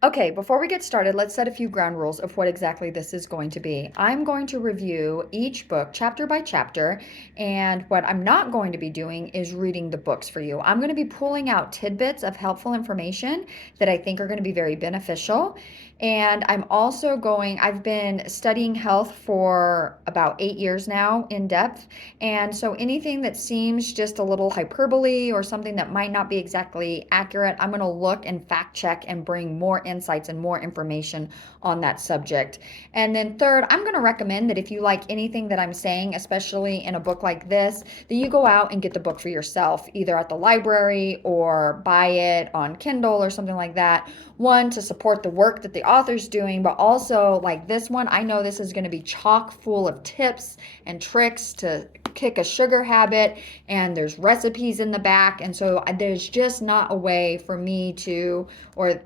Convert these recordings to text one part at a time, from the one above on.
Okay, before we get started, let's set a few ground rules of what exactly this is going to be. I'm going to review each book chapter by chapter, and what I'm not going to be doing is reading the books for you. I'm going to be pulling out tidbits of helpful information that I think are going to be very beneficial. And I've been studying health for about 8 years now in depth. And so anything that seems just a little hyperbole or something that might not be exactly accurate, I'm going to look and fact check and bring more insights and more information on that subject. And then third, I'm going to recommend that if you like anything that I'm saying, especially in a book like this, that you go out and get the book for yourself, either at the library or buy it on Kindle or something like that. One, to support the work that the author's doing, but also like this one, I know this is going to be chock full of tips and tricks to kick a sugar habit, and there's recipes in the back, and so there's just not a way for me to, or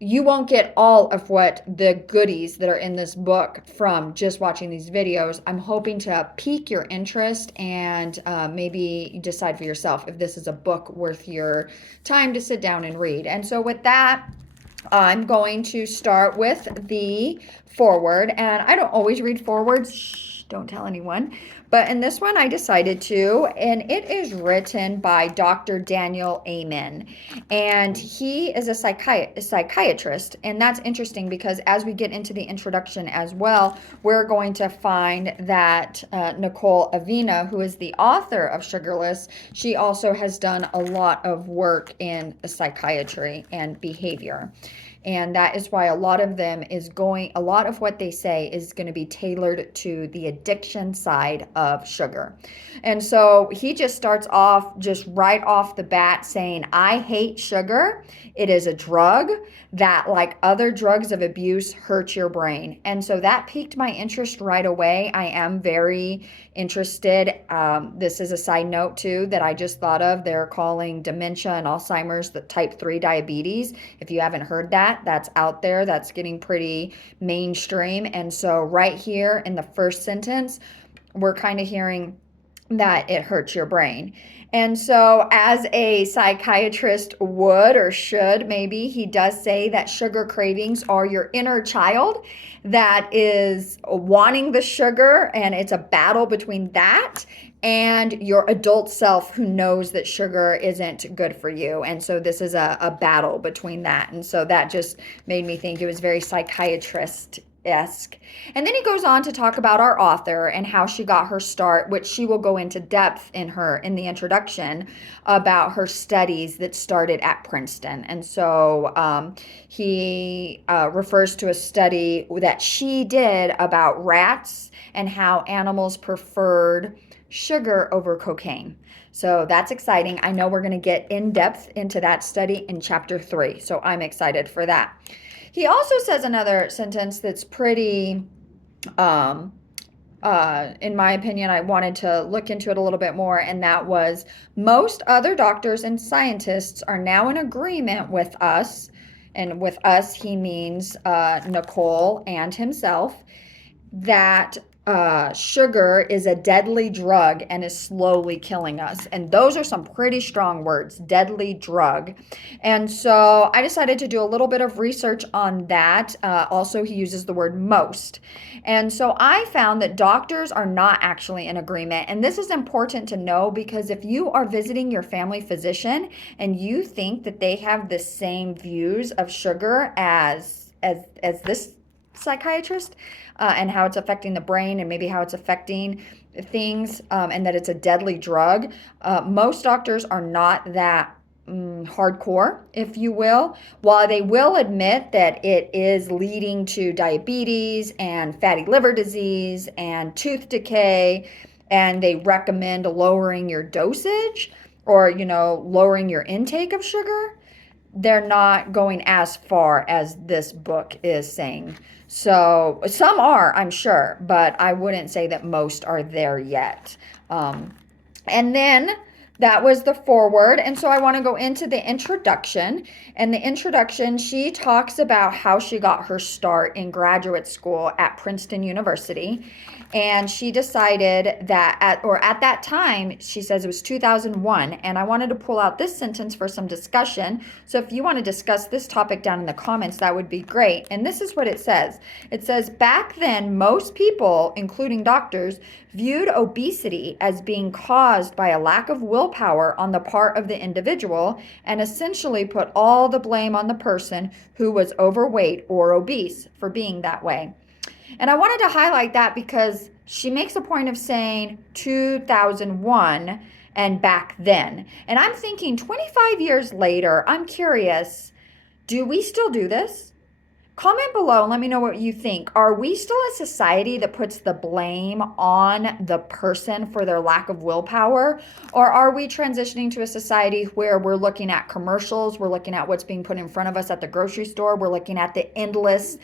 you won't get all of what the goodies that are in this book from just watching these videos. I'm hoping to pique your interest and maybe decide for yourself if this is a book worth your time to sit down and read. And so with that, I'm going to start with the foreword, and I don't always read forewords. Shh, don't tell anyone. But in this one, I decided to, and it is written by Dr. Daniel Amen. And he is a psychiatrist. And that's interesting because as we get into the introduction as well, we're going to find that Nicole Avena, who is the author of Sugarless, she also has done a lot of work in psychiatry and behavior. And that is why a lot of what they say is going to be tailored to the addiction side of sugar. And so he just starts off just right off the bat saying, I hate sugar. It is a drug that, like other drugs of abuse, hurts your brain. And so that piqued my interest right away. I am very interested. This is a side note too that I just thought of. They're calling dementia and Alzheimer's the type 3 diabetes. If you haven't heard that, that's out there. That's getting pretty mainstream. And so right here in the first sentence, we're kind of hearing that it hurts your brain. And so, as a psychiatrist would or should, maybe, he does say that sugar cravings are your inner child that is wanting the sugar, and it's a battle between that and your adult self who knows that sugar isn't good for you. And so, this is a battle between that. And so, that just made me think it was very psychiatrist esque. And then he goes on to talk about our author and how she got her start, which she will go into depth in the introduction about her studies that started at Princeton. And so he refers to a study that she did about rats and how animals preferred sugar over cocaine. So that's exciting. I know we're going to get in depth into that study in chapter 3. So I'm excited for that. He also says another sentence that's pretty, in my opinion, I wanted to look into it a little bit more, and that was most other doctors and scientists are now in agreement with us, and with us, he means Nicole and himself, that sugar is a deadly drug and is slowly killing us. And those are some pretty strong words, deadly drug. And so I decided to do a little bit of research on that. Also, he uses the word most. And so I found that doctors are not actually in agreement. And this is important to know because if you are visiting your family physician and you think that they have the same views of sugar as this psychiatrist, and how it's affecting the brain and maybe how it's affecting things, and that it's a deadly drug. Most doctors are not that hardcore, if you will, while they will admit that it is leading to diabetes and fatty liver disease and tooth decay, and they recommend lowering your dosage or, lowering your intake of sugar. They're not going as far as this book is saying. So some are, I'm sure, but I wouldn't say that most are there yet. And then That was the foreword. And so I want to go into the introduction. And the introduction, she talks about how she got her start in graduate school at Princeton University. And she decided that at that time, she says it was 2001. And I wanted to pull out this sentence for some discussion. So if you want to discuss this topic down in the comments, that would be great. And this is what it says. It says, back then, most people, including doctors, viewed obesity as being caused by a lack of willpower on the part of the individual and essentially put all the blame on the person who was overweight or obese for being that way. And I wanted to highlight that because she makes a point of saying 2001 and back then. And I'm thinking 25 years later, I'm curious, do we still do this? Comment below and let me know what you think. Are we still a society that puts the blame on the person for their lack of willpower? Or are we transitioning to a society where we're looking at commercials, we're looking at what's being put in front of us at the grocery store, we're looking at the endless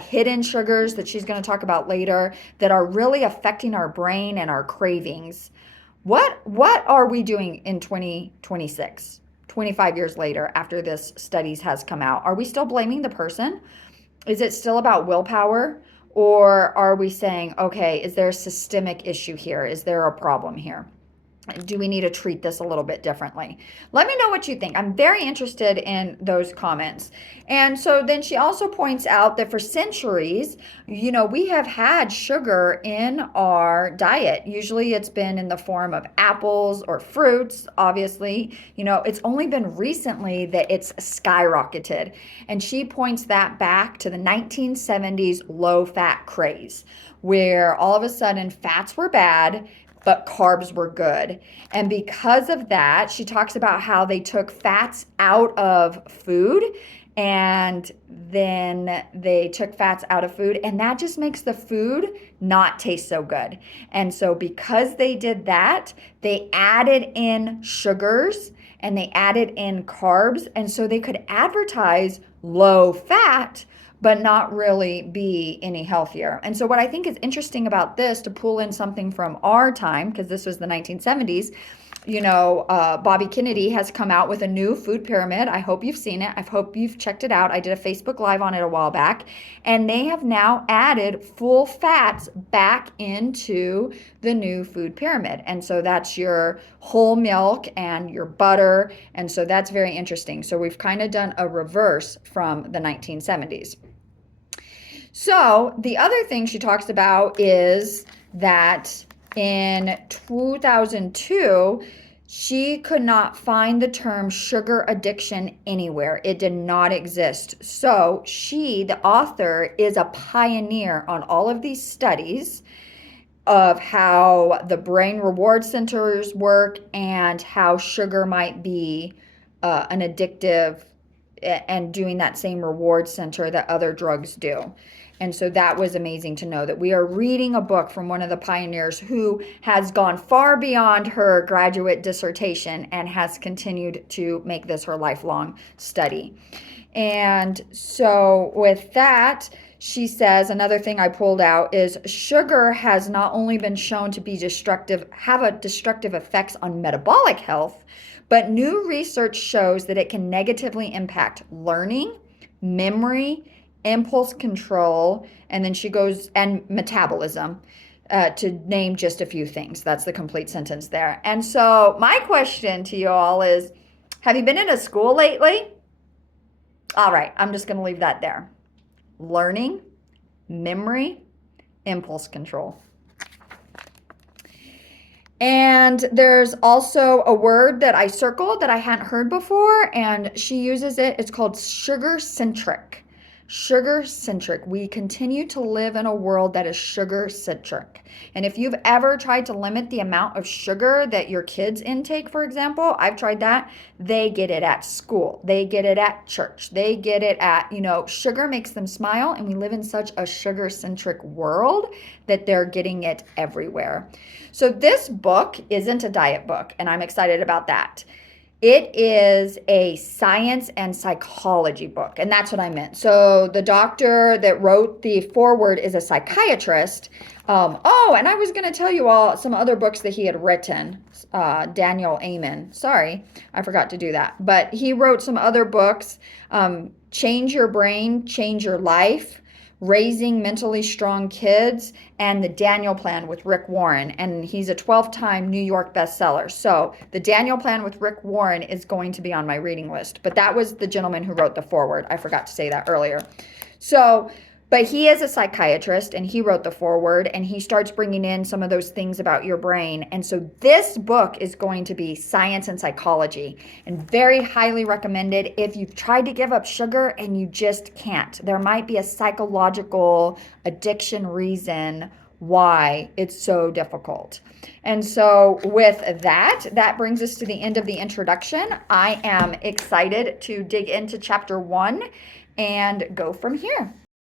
hidden sugars that she's going to talk about later that are really affecting our brain and our cravings? What are we doing in 2026? 25 years later after this studies has come out? Are we still blaming the person? Is it still about willpower? Or are we saying, okay, is there a systemic issue here? Is there a problem here? Do we need to treat this a little bit differently? Let me know what you think. I'm very interested in those comments. And so then she also points out that for centuries, we have had sugar in our diet. Usually it's been in the form of apples or fruits, obviously. It's only been recently that it's skyrocketed. And she points that back to the 1970s low-fat craze, where all of a sudden fats were bad, but carbs were good. And because of that, she talks about how they took fats out of food, and then they took fats out of food, and that just makes the food not taste so good. And so because they did that, they added in sugars and they added in carbs, and so they could advertise low fat but not really be any healthier. And so what I think is interesting about this, to pull in something from our time, because this was the 1970s, Bobby Kennedy has come out with a new food pyramid. I hope you've seen it. I hope you've checked it out. I did a Facebook Live on it a while back. And they have now added full fats back into the new food pyramid. And so that's your whole milk and your butter. And so that's very interesting. So we've kind of done a reverse from the 1970s. So the other thing she talks about is that in 2002, she could not find the term sugar addiction anywhere. It did not exist. So she, the author, is a pioneer on all of these studies of how the brain reward centers work and how sugar might be an addictive and doing that same reward center that other drugs do. And so that was amazing to know that we are reading a book from one of the pioneers who has gone far beyond her graduate dissertation and has continued to make this her lifelong study. And so with that, she says, another thing I pulled out is sugar has not only been shown to be have destructive effects on metabolic health, but new research shows that it can negatively impact learning, memory, impulse control, and then she goes, and metabolism, to name just a few things. That's the complete sentence there. And so my question to you all is, have you been in a school lately? All right, I'm just going to leave that there. Learning, memory, impulse control. And there's also a word that I circled that I hadn't heard before, and she uses it. It's called sugar-centric. Sugar-centric. We continue to live in a world that is sugar-centric. And if you've ever tried to limit the amount of sugar that your kids intake, for example, I've tried that. They get it at school. They get it at church. They get it at, sugar makes them smile, and we live in such a sugar-centric world that they're getting it everywhere. So this book isn't a diet book, and I'm excited about that. It is a science and psychology book, and that's what I meant. So the doctor that wrote the foreword is a psychiatrist. And I was going to tell you all some other books that he had written. Daniel Amen. Sorry, I forgot to do that. But he wrote some other books, Change Your Brain, Change Your Life, Raising Mentally Strong Kids, and The Daniel Plan with Rick Warren. And he's a 12-time New York bestseller. So The Daniel Plan with Rick Warren is going to be on my reading list. But that was the gentleman who wrote the foreword. I forgot to say that earlier. So, but he is a psychiatrist and he wrote the foreword, and he starts bringing in some of those things about your brain. And so this book is going to be science and psychology, and very highly recommended if you've tried to give up sugar and you just can't. There might be a psychological addiction reason why it's so difficult. And so with that, that brings us to the end of the introduction. I am excited to dig into chapter 1 and go from here.